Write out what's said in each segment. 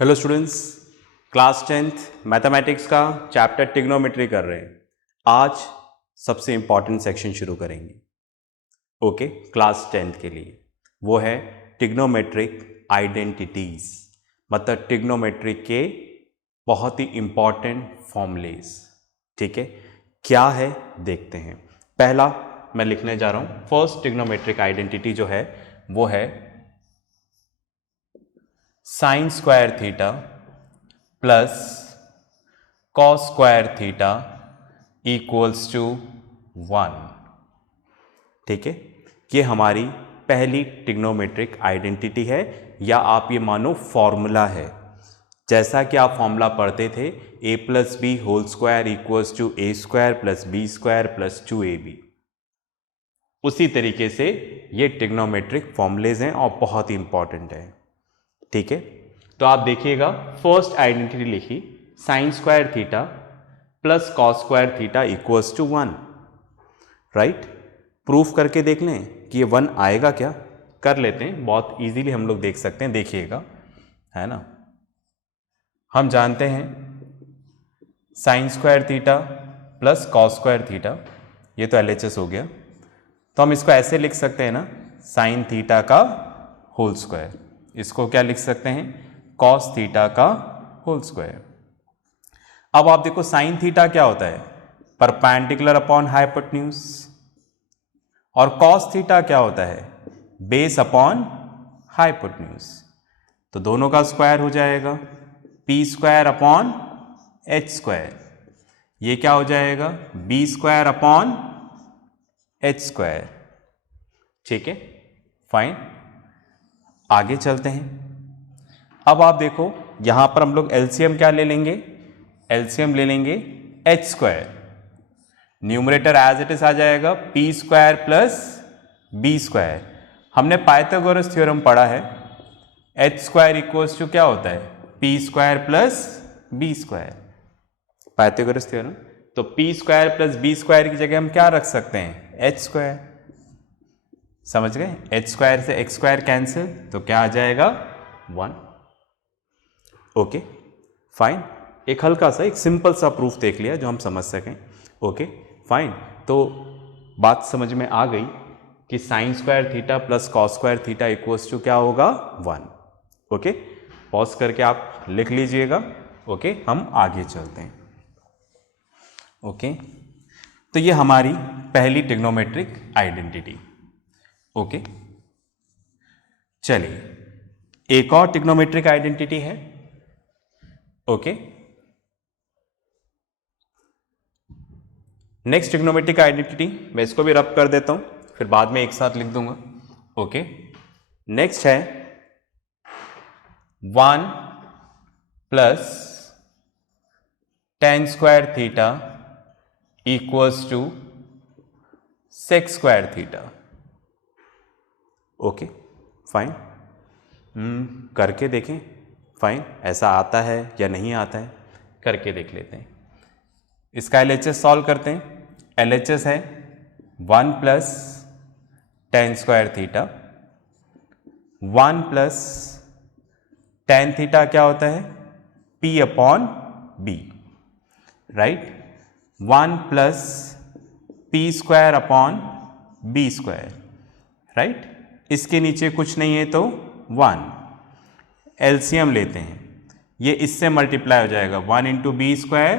Hello students, class 10th mathematics का chapter trigonometry कर रहे हैं। आज सबसे इम्पॉर्टेंट सेक्शन शुरू करेंगे। ओके, क्लास 10th के लिए वो है ट्रिग्नोमेट्रिक आइडेंटिटीज, मतलब ट्रिग्नोमेट्री के बहुत ही इम्पॉर्टेंट फॉर्मूलेज। ठीक है, क्या है देखते हैं। पहला मैं लिखने जा रहा हूँ, फर्स्ट ट्रिग्नोमेट्रिक आइडेंटिटी जो है वो है sine square theta plus cos square theta equals to 1। ठीक है, ये हमारी पहली ट्रिग्नोमेट्रिक आइडेंटिटी है, या आप ये मानो फॉर्मूला है। जैसा कि आप फॉर्मूला पढ़ते थे, a plus b whole square equals to a square plus B square plus 2ab, उसी तरीके से ये ट्रिग्नोमेट्रिक फॉर्मूलेज हैं और बहुत ही इंपॉर्टेंट है। ठीक है, तो आप देखिएगा, फर्स्ट आइडेंटिटी लिखी sine square theta plus cos square theta equals to 1। Right, proof करके देख लें कि ये 1 आएगा क्या। कर लेते हैं, बहुत इजीली हम लोग देख सकते हैं, देखिएगा, है ना। हम जानते हैं sign square theta plus cos square theta, ये तो LHS हो गया, तो हम इसको ऐसे लिख सकते हैं ना, साइन थीटा का होल स्क्वायर। इसको क्या लिख सकते हैं, कॉस थीटा का होल स्क्वायर। अब आप देखो साइन थीटा क्या होता है, परपेंडिकुलर अपॉन हाइपोटेन्यूज, और कॉस थीटा क्या होता है, बेस अपॉन हाइपोटेन्यूज। तो दोनों का स्क्वायर हो जाएगा P square upon h square. ये क्या हो जाएगा, b square upon h square. ठीक है, फाइन, आगे चलते हैं। अब आप देखो, यहां पर हम लोग एलसीएम क्या ले लेंगे, एलसीएम ले लेंगे H square. Numerator as it is आ जाएगा P square plus B square. हमने पाइथागोरस थ्योरम पढ़ा है, एच स्क्वायर इक्वल्स टू क्या होता है, P square plus B square, Pythagoras theorem. तो P square plus B square की जगह हम क्या रख सकते हैं, एच स्क्वायर। समझ गए, एच स्क्वायर से एक्स स्क्वायर कैंसिल, तो क्या आ जाएगा 1। ओके, फाइन, एक हल्का सा, एक सिंपल सा प्रूफ देख लिया जो हम समझ सकें। ओके, फाइन, तो बात समझ में आ गई कि sine square theta plus cos square theta equals to क्या होगा, 1। ओके, पॉज करके आप लिख लीजिएगा। ओके, हम आगे चलते हैं। ओके, तो ये हमारी पहली ट्रिग्नोमेट्रिक आइडेंटिटी। ओके, चलिए एक और ट्रिग्नोमेट्रिक आइडेंटिटी है। ओके, नेक्स्ट ट्रिग्नोमेट्रिक आइडेंटिटी, मैं इसको भी रब कर देता हूं, फिर बाद में एक साथ लिख दूंगा। ओके, नेक्स्ट है 1 plus tan square theta equals to sec square theta. Okay, fine, करके देखें, फाइन, ऐसा आता है या नहीं आता है, करके देख लेते हैं। इसका LHS सॉल्व करते हैं। LHS है 1 plus tan square theta, 1 plus tan theta क्या होता है, P upon B। Right, 1 plus P square upon B square. Right, इसके नीचे कुछ नहीं है तो 1। एलसीएम लेते हैं, ये इससे मल्टीप्लाई हो जाएगा 1 into b square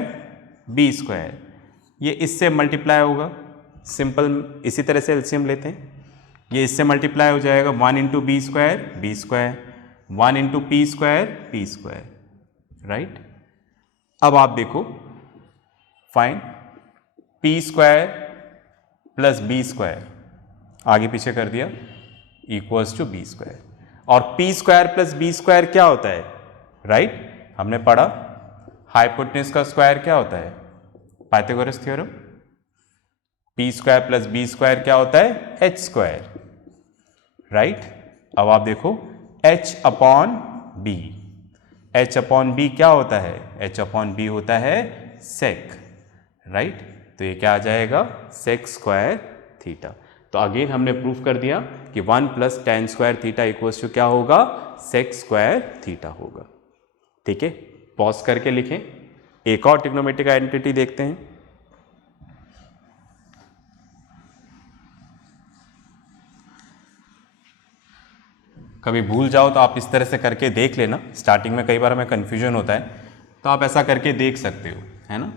b square, ये इससे मल्टीप्लाई होगा, सिंपल इसी तरह से एलसीएम लेते हैं, ये इससे मल्टीप्लाई हो जाएगा 1 into b square, 1 into p square. Right, अब आप देखो, fine, p square plus B square आगे पीछे कर दिया इक्वल्स टू बी स्क्वायर, और p square plus B square क्या होता है, राइट, हमने पढ़ा हाइपोटेन्यूज का स्क्वायर क्या होता है, Pythagoras theorem. P square plus B square क्या होता है, एच स्क्वायर। राइट, अब आप देखो h upon b, h upon b क्या होता है, एच अपॉन बी होता है सेक। राइट, तो ये क्या आ जाएगा, सेक स्क्वायर थीटा। तो अगेन हमने प्रूफ कर दिया कि 1 plus tan square theta equals to क्या होगा, सेक स्क्वायर थीटा होगा। ठीक है, पॉज करके लिखें। एक और ट्रिग्नोमेट्रिक आइडेंटिटी देखते हैं। कभी भूल जाओ तो आप इस तरह से करके देख लेना, स्टार्टिंग में कई बार हमें कन्फ्यूजन होता है, तो आप ऐसा करके देख सकते हो, है ना।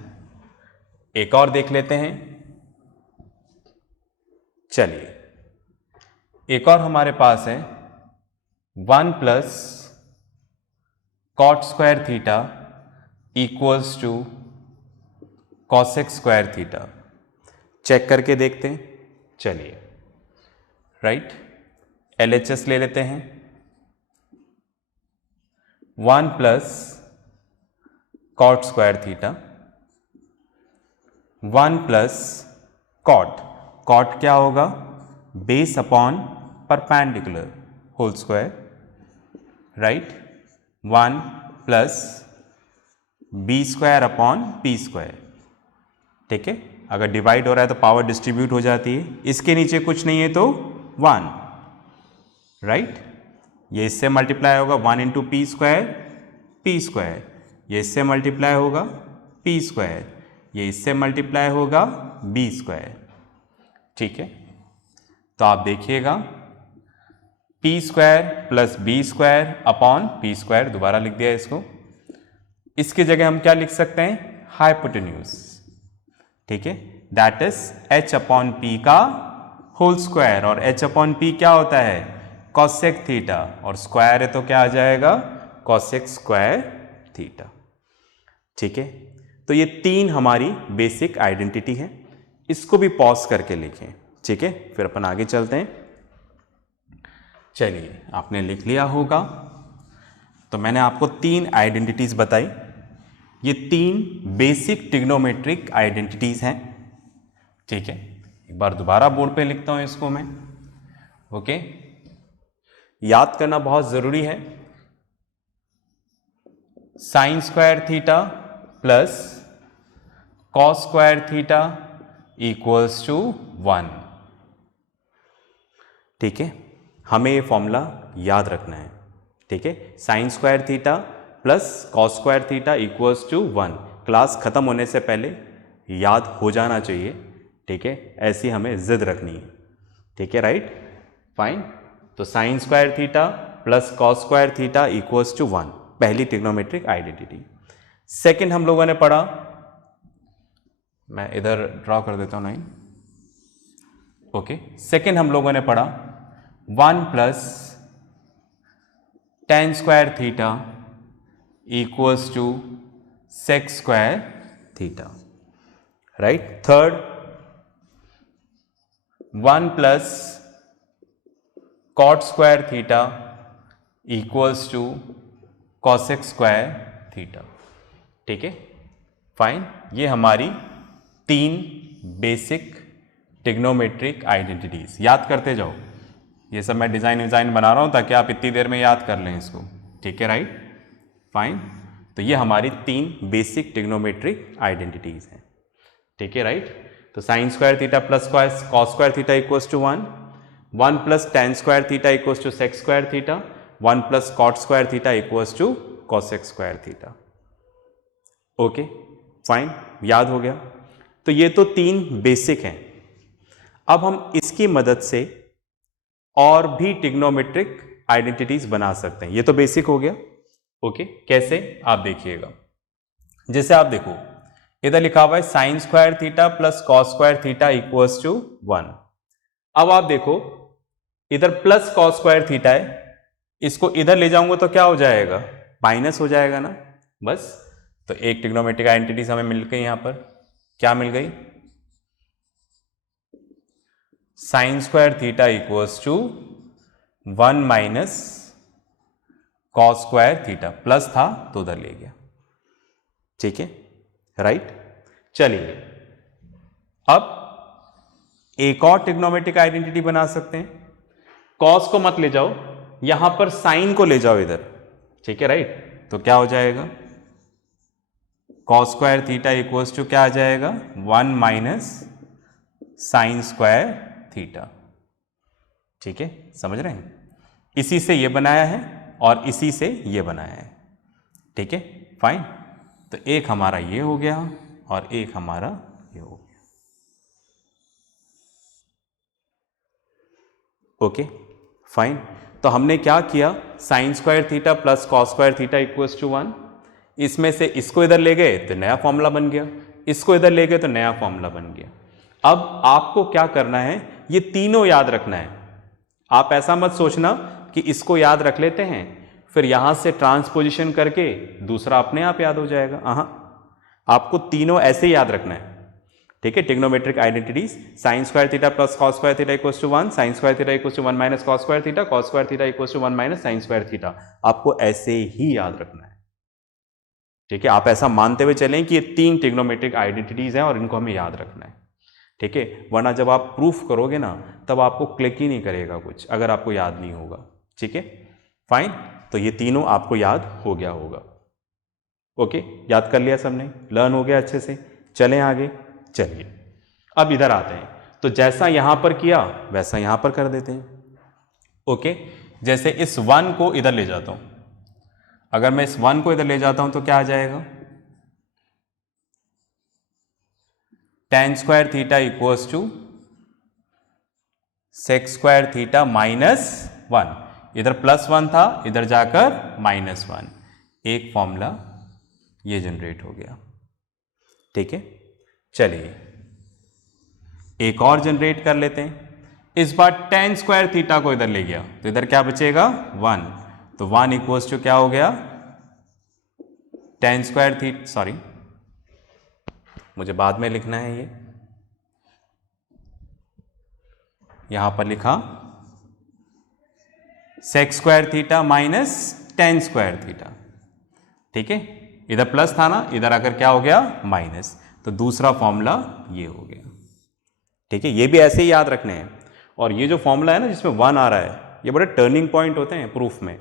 एक और देख लेते हैं। चलिए, एक और हमारे पास है 1 plus cot square theta equals to cosec square theta. Check करके देखते हैं। चलिए, राइट, LHS ले लेते हैं। 1 plus cot square theta, 1 plus cot, cot क्या होगा, base upon perpendicular whole square, right, 1 plus B square upon p square. ठीक है, अगर डिवाइड हो रहा है तो पावर डिस्ट्रीब्यूट हो जाती है। इसके नीचे कुछ नहीं है तो 1, राइट, ये इससे मल्टीप्लाई होगा 1 इंटू पी स्क्वायर, ये इससे मल्टीप्लाई होगा पी स्क्वायर, ये इससे मल्टीप्लाई होगा बी स्क्वायर। ठीक है, तो आप देखिएगा p square plus B square upon p square, दोबारा लिख दिया इसको। इसकी जगह हम क्या लिख सकते हैं, हाइपोटेन्यूज। ठीक है, that is h upon P का होल स्क्वायर, और h अपॉन पी क्या होता है, कॉसेक थीटा, और स्क्वायर है तो क्या आ जाएगा, कॉसेक स्क्वायर थीटा। ठीक है, तो ये 3 हमारी बेसिक आइडेंटिटी है। इसको भी पॉज करके लिखें। ठीक है, फिर अपन आगे चलते हैं। चलिए, आपने लिख लिया होगा। तो मैंने आपको 3 आइडेंटिटीज बताई। ये 3 बेसिक ट्रिग्नोमेट्रिक आइडेंटिटीज हैं। ठीक है, एक बार दोबारा बोर्ड पे लिखता हूं इसको मैं। ओके, याद करना बहुत जरूरी है। Sine square theta plus cos square theta equals to 1। ठीक है, हमें ये फॉर्मूला याद रखना है। ठीक है, sine square theta plus cos square theta equals to 1, class खत्म होने से पहले याद हो जाना चाहिए। ठीक है, ऐसी हमें जिद रखनी है। ठीक है, राइट, फाइन। तो sine square theta plus cos square theta equals to 1, पहली ट्रिग्नोमेट्रिक आइडेंटिटी। सेकंड हम लोगों ने पढ़ा, मैं इधर ड्रॉ कर देता हूं लाइन। ओके, सेकंड हम लोगों ने पढ़ा 1 plus tan square theta equals to sec square theta, right. Third 1 plus cot square theta equals to cosec square theta. ठीक है, फाइन। ये हमारी 3 बेसिक ट्रिग्नोमेट्रिक आइडेंटिटीज, याद करते जाओ। ये सब मैं डिज़ाइन बना रहा हूँ ताकि आप इतनी देर में याद कर लें इसको। ठीक है, राइट, फाइन। तो ये हमारी 3 बेसिक ट्रिग्नोमेट्रिक आइडेंटिटीज हैं। ठीक है, राइट। तो sine square theta plus cos square theta equals to 1, 1 plus tan square theta equals to sec square theta, 1 plus cot square theta equals to cosec square theta. Okay, fine, याद हो गया। तो ये तो 3 बेसिक हैं। अब हम इसकी मदद से और भी ट्रिग्नोमेट्रिक आइडेंटिटीज बना सकते हैं। ये तो बेसिक हो गया। ओके, कैसे, आप देखिएगा। जैसे आप देखो, इधर लिखा हुआ है sine square theta plus cos square theta equals to 1। अब आप देखो, इधर प्लस कॉस स्क्वायर थीटा है, इसको इधर ले जाऊंगा तो क्या हो जाएगा, माइनस हो जाएगा ना, बस। तो एक ट्रिग्नोमेट्रिक आइडेंटिटीज हमें मिल गई। यहां पर क्या मिल गई, sine square theta equals to 1 minus cos square theta, plus था तो उधर ले गया। ठीक है, राइट। चलिए, अब एक और ट्रिग्नोमेट्रिक आइडेंटिटी बना सकते हैं। कॉस को मत ले जाओ, यहां पर साइन को ले जाओ इधर। ठीक है, राइट। तो क्या हो जाएगा, cos square theta equals to क्या आ जाएगा, 1 माइनस साइन स्क्वायर थीटा। ठीक है, समझ रहे हैं। इसी से ये बनाया है और इसी से ये बनाया है। ठीक है, फाइन। तो एक हमारा ये हो गया और एक हमारा ये हो गया। Okay, fine. तो हमने क्या किया, sine square theta plus cos square theta equals to 1। इसमें से इसको इधर ले गए तो नया फॉर्मूला बन गया, इसको इधर ले गए तो नया फॉर्मूला बन गया। अब आपको क्या करना है, ये तीनों याद रखना है। आप ऐसा मत सोचना कि इसको याद रख लेते हैं फिर यहां से ट्रांसपोजिशन करके दूसरा अपने आप याद हो जाएगा। आपको तीनों ऐसे याद रखना है, ठीक है। Trigonometric identities, sine square theta plus cos square theta equals to 1, sine square theta equals to 1 minus cos square theta, cos square theta equals to 1 minus sine square theta. आपको ऐसे ही याद रखना है, ठीक है। आप ऐसा मानते हुए चलें कि ये तीन ट्रिग्नोमेट्रिक आइडेंटिटीज हैं और इनको हमें याद रखना है, ठीक है। वरना जब आप प्रूफ करोगे ना तब आपको क्लिक ही नहीं करेगा कुछ, अगर आपको याद नहीं होगा, ठीक है, फाइन। तो ये तीनों आपको याद हो गया होगा। ओके, याद कर लिया सबने, लर्न हो गया अच्छे से। चलें आगे, चलिए अब इधर आते हैं। तो जैसा यहां पर किया वैसा यहां पर कर देते हैं। ओके, जैसे इस 1 को इधर ले जाता हूं, अगर मैं इस 1 को इधर ले जाता हूं तो क्या आ जाएगा, tan square theta equals to sec square theta minus 1। इधर +1 था, इधर जाकर -1। एक फॉर्मूला ये जनरेट हो गया, ठीक है। चलिए एक और जनरेट कर लेते हैं। इस बार tan स्क्वायर थीटा को इधर ले गया तो इधर क्या बचेगा, 1। तो 1 इक्वल्स टू क्या हो गया, tan स्क्वायर थीटा, सॉरी मुझे बाद में लिखना है, ये यहां पर लिखा sec square theta minus tan square theta, ठीक है। इधर प्लस था ना, इधर आकर क्या हो गया, माइनस। तो दूसरा फॉर्मूला ये हो गया, ठीक है। ये भी ऐसे ही याद रखने हैं। और ये जो फॉर्मूला है ना जिसमें 1 आ रहा है, ये बड़े टर्निंग पॉइंट होते हैं प्रूफ में,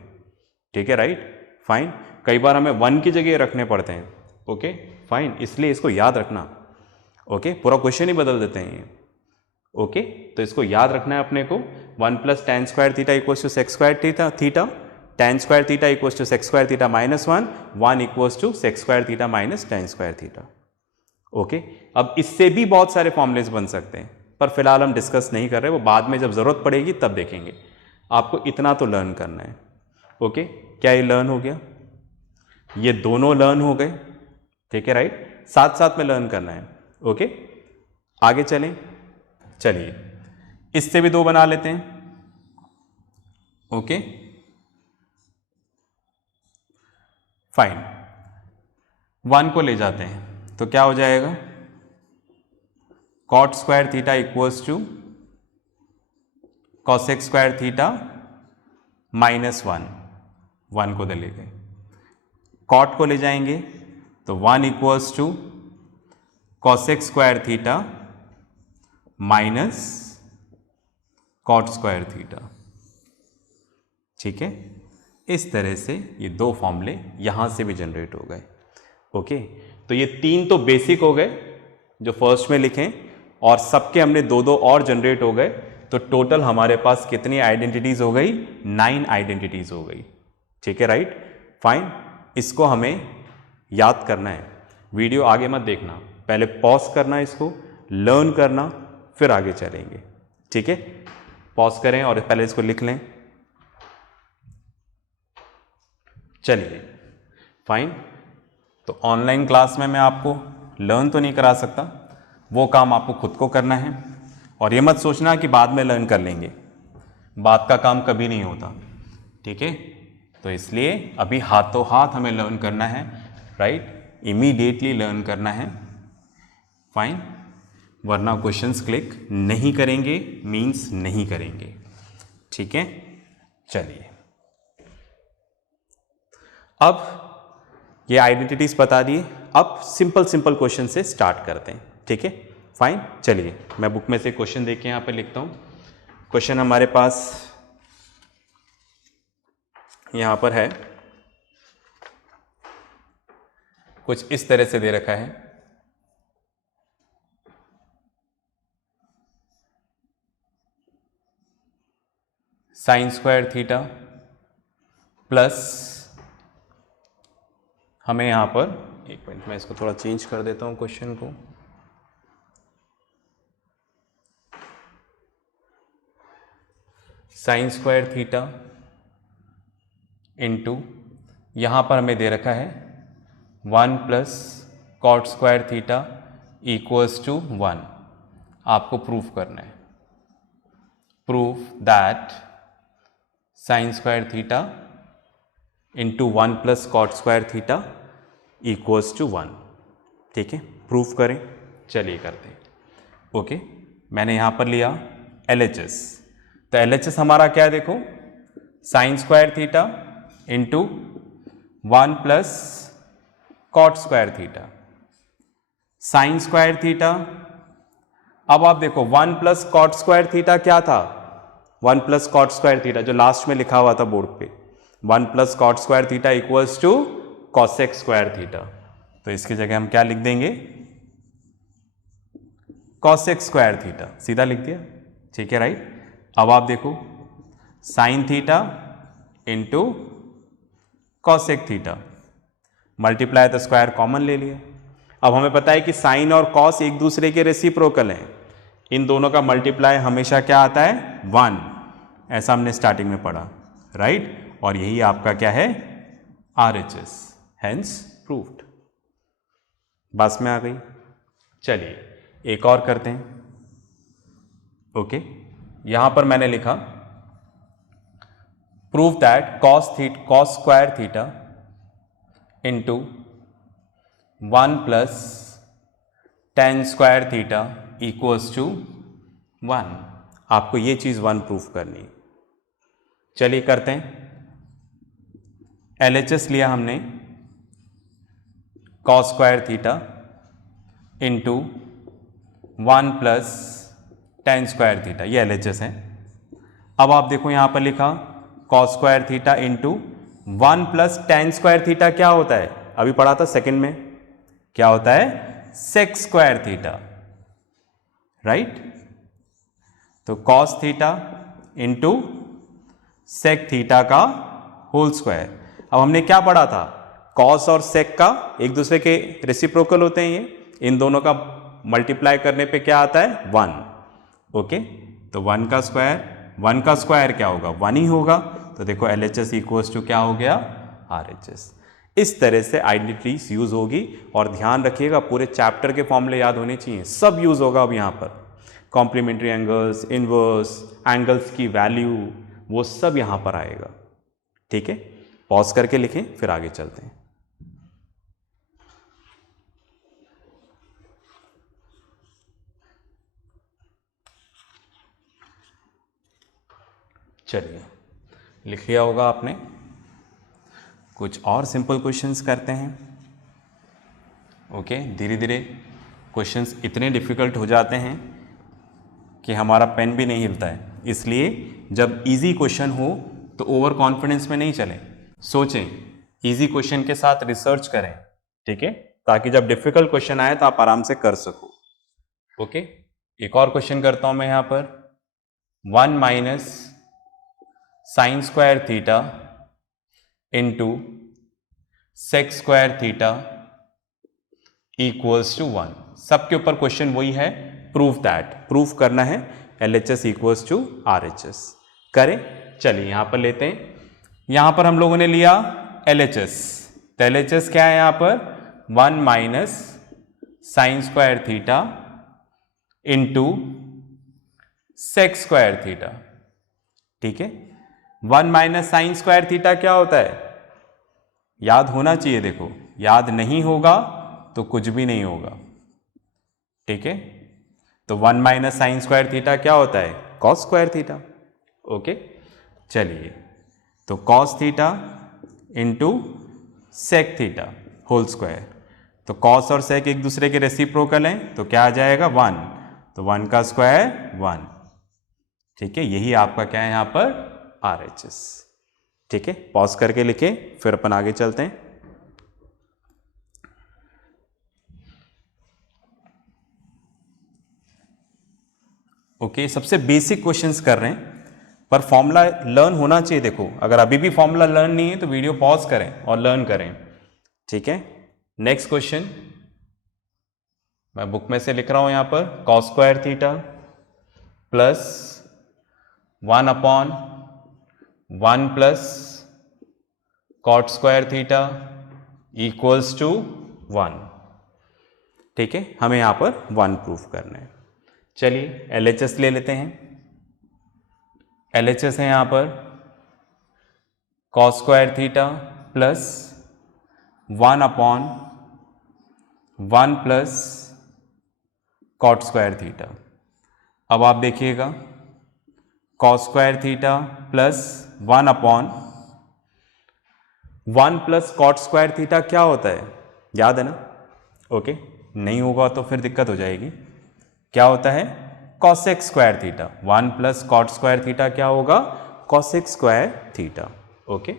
ठीक है, राइट, फाइन। कई बार हमें 1 की जगह रखने पड़ते हैं, ओके, फाइन, इसलिए इसको याद रखना। ओके, पूरा क्वेश्चन ही बदल देते हैं ये। ओके, तो इसको याद रखना है अपने को। 1 plus tan square theta equals to sec square theta, tan square theta equals to sec square theta minus 1, 1 equals to sec square theta minus tan square theta. Okay, अब इससे भी बहुत सारे फॉर्मुलेस बन सकते हैं, पर फिलहाल हम डिस्कस नहीं कर रहे, वो बाद में जब जरूरत पड़ेगी तब देखेंगे। आपको इतना तो लर्न करना है। ओके, क्या ये लर्न हो गया, ये दोनों लर्न हो गए, ठीक है, राइट, साथ साथ में लर्न करना है। ओके, आगे चलें, चलिए इससे भी 2 बना लेते हैं। ओके, फाइन, 1 को ले जाते हैं तो क्या हो जाएगा, cot square theta equals to cosec square theta minus 1, 1 को दे ले गए। कॉट को ले जाएंगे तो 1 equals to cosec square theta minus cot square theta, ठीक है। इस तरह से ये 2 फॉर्मूले यहां से भी जनरेट हो गए। ओके, तो ये 3 तो बेसिक हो गए जो फर्स्ट में लिखें, और सबके हमने 2-2 और जनरेट हो गए। तो टोटल हमारे पास कितनी आइडेंटिटीज हो गई, 9 आइडेंटिटीज हो गई, ठीक है, राइट, फाइन। इसको हमें याद करना है। वीडियो आगे मत देखना, पहले पॉज करना, इसको लर्न करना, फिर आगे चलेंगे, ठीक है। पॉज करें और पहले इसको लिख लें। चलिए, फाइन। तो ऑनलाइन क्लास में मैं आपको लर्न तो नहीं करा सकता, वो काम आपको खुद को करना है। और ये मत सोचना कि बाद में लर्न कर लेंगे, बाद का काम कभी नहीं होता, ठीक है। तो इसलिए अभी हाथों हाथ हमें लर्न करना है, राइट, इमीडिएटली लर्न करना है, फाइन। वरना क्वेश्चंस क्लिक नहीं करेंगे, मीन्स नहीं करेंगे, ठीक है। चलिए, अब ये आइडेंटिटीज बता दिए, अब सिंपल सिंपल क्वेश्चन से स्टार्ट करते हैं, ठीक है, फाइन। चलिए मैं बुक में से क्वेश्चन देख के यहाँ पे लिखता हूँ। क्वेश्चन हमारे पास यहाँ पर है, कुछ इस तरह से दे रखा है, साइन स्क्वायर थीटा प्लस हमें यहाँ पर एक मिनट, मैं इसको थोड़ा चेंज कर देता हूँ क्वेश्चन को। साइन स्क्वायर थीटा इंटू, यहाँ पर हमें दे रखा है 1 plus cot square theta equals to 1। आपको प्रूफ करना है, proof that sine square theta into 1 plus cot square theta equals to 1। ठीक है, प्रूफ करें, चलिए करते हैं। ओके, मैंने यहाँ पर लिया LHS। तो LHS हमारा क्या है, देखो, sine square theta into 1 plus cot square theta. Sine square theta, अब आप देखो 1 प्लस कॉट स्क्वायर थीटा क्या था, 1 प्लस कॉट स्क्वायर थीटा जो लास्ट में लिखा हुआ था बोर्ड पे, 1 plus cot square theta equals to cosec square theta. तो इसकी जगह हम क्या लिख देंगे, कॉसेक स्क्वायर थीटा, सीधा लिख दिया। ठीक है, राइट। अब आप देखो sine theta into cosec theta, multiply तो स्क्वायर कॉमन ले लिया। अब हमें पता है कि साइन और कॉस एक दूसरे के रेसिप्रोकल हैं, इन दोनों का मल्टीप्लाई हमेशा क्या आता है, 1। ऐसा हमने स्टार्टिंग में पढ़ा, राइट। और यही आपका क्या है, RHS, हेंस प्रूव्ड। बस में आ गई। चलिए एक और करते हैं। ओके, यहां पर मैंने लिखा prove that cos square theta into 1 plus tan square theta equals to 1। आपको ये चीज 1 प्रूफ करनी है। चलिए करते हैं। LHS लिया हमने cos square theta into 1 plus tan square theta, ये LHS है। अब आप देखो यहां पर लिखा cos square theta into 1 plus tan square theta क्या होता है, अभी पढ़ा था सेकंड में, क्या होता है, सेक स्क्वायर थीटा, राइट। तो cos theta into sec theta का होल स्क्वायर। अब हमने क्या पढ़ा था, कॉस और सेक का एक दूसरे के रेसिप्रोकल होते हैं, ये इन दोनों का मल्टीप्लाई करने पे क्या आता है, 1। ओके, तो 1 का स्क्वायर क्या होगा, 1 ही होगा। तो देखो LHS इक्वल्स टू क्या हो गया, RHS। इस तरह से आइडेंटिटीज यूज होगी, और ध्यान रखिएगा पूरे चैप्टर के फॉर्मूले याद होने चाहिए, सब यूज होगा। अब यहाँ पर कॉम्प्लीमेंट्री एंगल्स, इनवर्स एंगल्स की वैल्यू, वो सब यहाँ पर आएगा। ठीक है, पॉज करके लिखें, फिर आगे चलते हैं। चलिए, लिख लिया होगा आपने। कुछ और सिंपल क्वेश्चंस करते हैं। ओके, धीरे धीरे क्वेश्चंस इतने डिफिकल्ट हो जाते हैं कि हमारा पेन भी नहीं हिलता है। इसलिए जब इजी क्वेश्चन हो तो ओवर कॉन्फिडेंस में नहीं चलें, सोचें, इजी क्वेश्चन के साथ रिसर्च करें। ठीक है, ताकि जब डिफिकल्ट क्वेश्चन आए तो आप आराम से कर सको। ओके, एक और क्वेश्चन करता हूं मैं यहां पर। 1 minus sine square theta into sec square theta equals to 1। सबके ऊपर क्वेश्चन वही है, प्रूफ दैट, प्रूफ करना है LHS इक्वल्स टू RHS। करें, चलिए यहां पर लेते हैं। यहां पर हम लोगों ने लिया LHS, तो LHS क्या है यहां पर, 1 minus sine square theta into sec square theta. ठीक है, 1 माइनस साइन स्क्वायर थीटा क्या होता है, याद होना चाहिए। देखो, याद नहीं होगा तो कुछ भी नहीं होगा। ठीक है, तो 1 माइनस साइन स्क्वायर थीटा क्या होता है, कॉस स्क्वायर थीटा। ओके, चलिए, तो cos theta into sec theta whole square. तो कॉस और सेक एक दूसरे के रेसिप्रोकल हैं, तो क्या आ जाएगा, 1। तो 1 का स्क्वायर 1। ठीक है, यही आपका क्या है यहां पर, RHS। ठीक है, पॉज करके लिखें, फिर अपन आगे चलते हैं। ओके, सबसे बेसिक क्वेश्चंस कर रहे हैं, पर फॉर्मूला लर्न होना चाहिए। देखो, अगर अभी भी फॉर्मूला लर्न नहीं है तो वीडियो पॉज करें और लर्न करें। ठीक है। नेक्स्ट क्वेश्चन मैं बुक में से लिख रहा हूं यहां पर, cos square theta plus 1/1 plus cot square theta equals to 1। ठीक है, हमें यहां पर 1 प्रूफ करना है। चलिए LHS ले लेते हैं। LHS है यहां पर cos square theta plus 1/1 plus cot square theta. अब आप देखिएगा, cos square theta plus 1/1 plus cot square theta क्या होता है, याद है ना? ओके, नहीं होगा तो फिर दिक्कत हो जाएगी। क्या होता है? Cosec square theta. 1 plus cot square theta क्या होगा? Cosec square theta. ओके,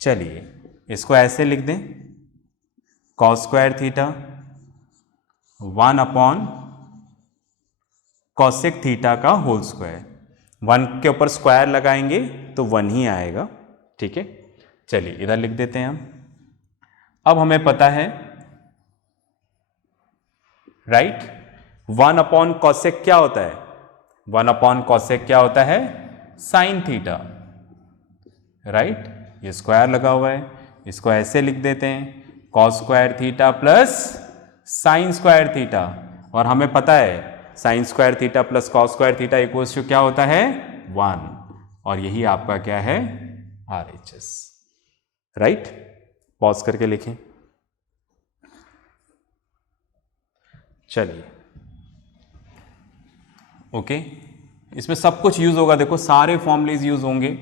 चलिए इसको ऐसे लिख दें, कॉस स्क्वायर थीटा 1/कॉसेक थीटा का होल स्क्वायर। 1 के ऊपर स्क्वायर लगाएंगे तो 1 ही आएगा। ठीक है, चलिए इधर लिख देते हैं हम। अब हमें पता है, राइट, 1/कॉसेक क्या होता है? 1/कॉसेक क्या होता है? Sine theta. राइट, ये स्क्वायर लगा हुआ है, इसको ऐसे लिख देते हैं, cos square theta plus sine square theta. और हमें पता है sine square theta plus cos square theta equals to क्या होता है? 1। और यही आपका क्या है? RHS। राइट, पॉज करके लिखें। चलिए, ओके, इसमें सब कुछ यूज होगा, देखो सारे फॉर्मूलेज यूज होंगे।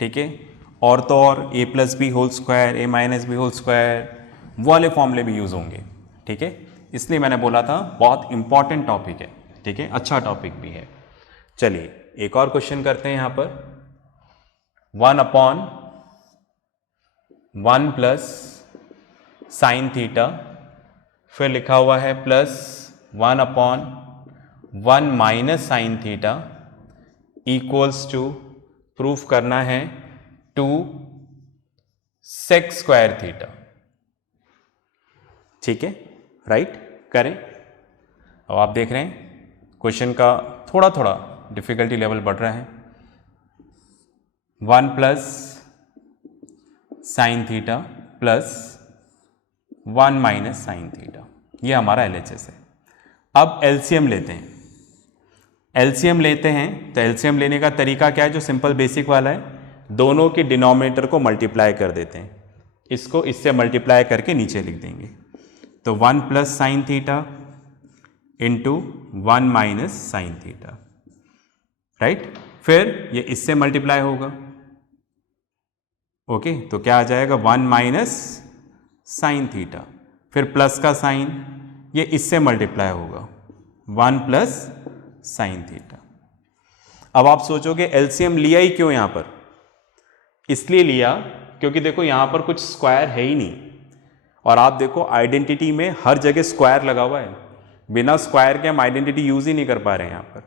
ठीक है, और तो और a+b whole square, a-b whole square, वो वाले फॉर्मूले भी यूज होंगे। ठीक है, इसलिए मैंने बोला था बहुत इंपॉर्टेंट टॉपिक है। ठीक है, अच्छा टॉपिक भी है। चलिए एक और क्वेश्चन करते हैं यहां पर, 1/1 प्लस साइन थीटा, फिर लिखा हुआ है plus 1/1 minus sine theta equals to, proof करना है 2 सेक स्क्वायर थीटा। ठीक है, राइट, करें। अब आप देख रहे हैं क्वेश्चन का थोड़ा थोड़ा डिफिकल्टी लेवल बढ़ रहा है। 1 plus sine theta plus 1 minus sine theta, ये हमारा LHS है। अब LCM लेते हैं। LCM लेते हैं तो LCM लेने का तरीका क्या है? जो सिंपल बेसिक वाला है, दोनों के डिनोमिनेटर को मल्टीप्लाई कर देते हैं, इसको इससे मल्टीप्लाई करके नीचे लिख देंगे। तो 1 plus sine theta into 1 minus sine theta. Right, फिर ये इससे मल्टीप्लाई होगा। ओके, तो क्या आ जाएगा? 1 माइनस साइन थीटा, फिर प्लस का साइन, ये इससे मल्टीप्लाई होगा, 1 प्लस साइन थीटा। अब आप सोचोगे LCM लिया ही क्यों यहां पर? इसलिए लिया क्योंकि देखो यहां पर कुछ स्क्वायर है ही नहीं, और आप देखो आइडेंटिटी में हर जगह स्क्वायर लगा हुआ है, बिना स्क्वायर के हम आइडेंटिटी यूज ही नहीं कर पा रहे हैं यहां पर।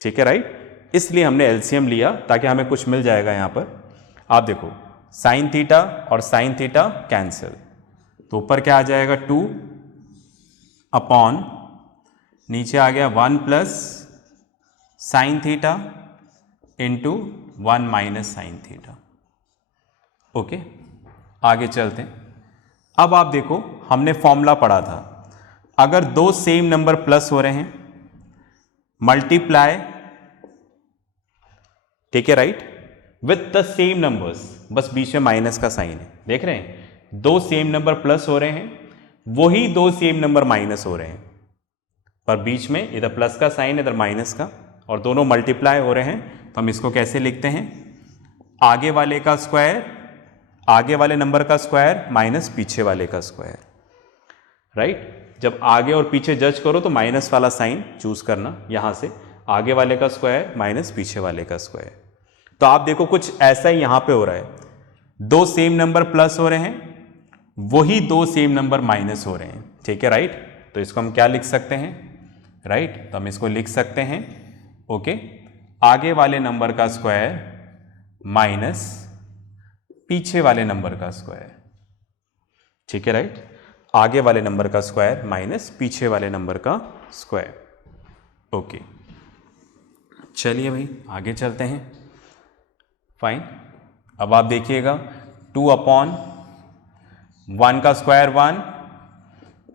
ठीक है, राइट, इसलिए हमने LCM लिया ताकि हमें कुछ मिल जाएगा यहां पर। आप देखो साइन थीटा और साइन थीटा कैंसिल, तो ऊपर क्या आ जाएगा? 2 अपॉन, नीचे आ गया 1 plus sine theta into 1 minus sine theta. Okay, आगे चलते हैं। अब आप देखो हमने फॉर्मूला पढ़ा था, अगर दो सेम नंबर प्लस हो रहे हैं, मल्टीप्लाई, ठीक है, right, with the same numbers, बस बीच में माइनस का साइन है। देख रहे हैं, दो सेम नंबर प्लस हो रहे हैं, वही दो सेम नंबर माइनस हो रहे हैं, पर बीच में इधर प्लस का साइन, इधर माइनस का, और दोनों मल्टीप्लाई हो रहे हैं। तो हम इसको कैसे लिखते हैं? आगे वाले का स्क्वायर, आगे वाले नंबर का स्क्वायर माइनस पीछे वाले का स्क्वायर। राइट, जब आगे और पीछे जज करो तो माइनस वाला साइन चूज करना, यहां से आगे वाले का स्क्वायर माइनस पीछे वाले का स्क्वायर। तो आप देखो कुछ ऐसा ही यहां पे हो रहा है, दो सेम नंबर प्लस हो रहे हैं, वही दो सेम नंबर माइनस हो रहे हैं। ठीक है, राइट, तो इसको हम क्या लिख सकते हैं? राइट, तो हम इसको लिख सकते हैं, ओके, आगे वाले नंबर का स्क्वायर माइनस पीछे वाले नंबर का स्क्वायर। ठीक है, राइट। आगे वाले नंबर का स्क्वायर माइनस पीछे वाले नंबर का स्क्वायर। ओके, चलिए भाई आगे चलते हैं। फाइन, अब आप देखिएगा 2/1 का स्क्वायर 1,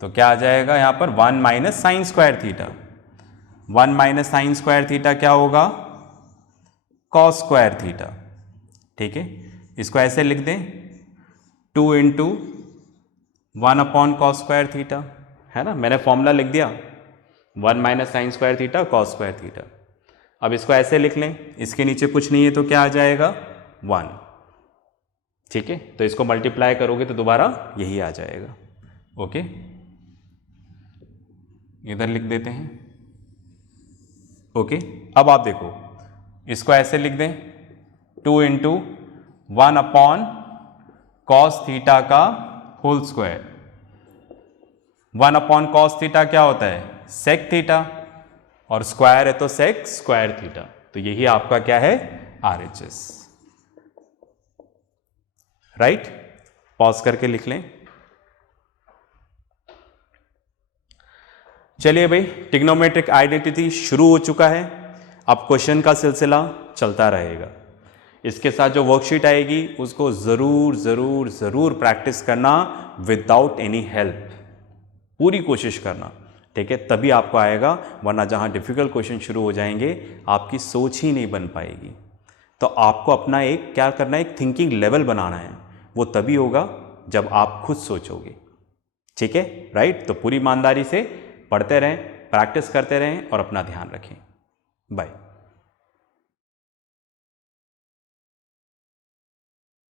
तो क्या आ जाएगा यहाँ पर 1 minus sine square theta. 1 minus sine square theta क्या होगा, कॉस स्क्वायर थीटा। ठीक है, इसको ऐसे लिख दें 2 इंटू 1 कॉस स्क्वायर थीटा, है ना, मैंने फॉर्मूला लिख दिया 1 minus sine square theta cos square theta. अब इसको ऐसे लिख लें, इसके नीचे कुछ नहीं है तो क्या आ जाएगा 1। ठीक है, तो इसको मल्टीप्लाई करोगे तो दोबारा यही आ जाएगा। ओके, इधर लिख देते हैं। ओके, अब आप देखो इसको ऐसे लिख दें 2 इंटू 1 कॉस थीटा का होल स्क्वायर। 1 कॉस थीटा क्या होता है, सेक थीटा, और स्क्वायर है तो सेक स्क्वायर थीटा, तो यही आपका क्या है RHS। राइट, पॉज करके लिख लें। चलिए भाई, ट्रिग्नोमेट्रिक आइडेंटिटी शुरू हो चुका है। अब क्वेश्चन का सिलसिला चलता रहेगा। इसके साथ जो वर्कशीट आएगी उसको ज़रूर ज़रूर ज़रूर प्रैक्टिस करना विदाउट एनी हेल्प, पूरी कोशिश करना। ठीक है, तभी आपको आएगा, वरना जहाँ डिफ़िकल्ट क्वेश्चन शुरू हो जाएंगे आपकी सोच ही नहीं बन पाएगी। तो आपको अपना एक क्या करना है, एक थिंकिंग लेवल बनाना है। वो तभी होगा जब आप खुद सोचोगे। ठीक है, राइट। तो पूरी ईमानदारी से पढ़ते रहें, प्रैक्टिस करते रहें और अपना ध्यान रखें। बाय।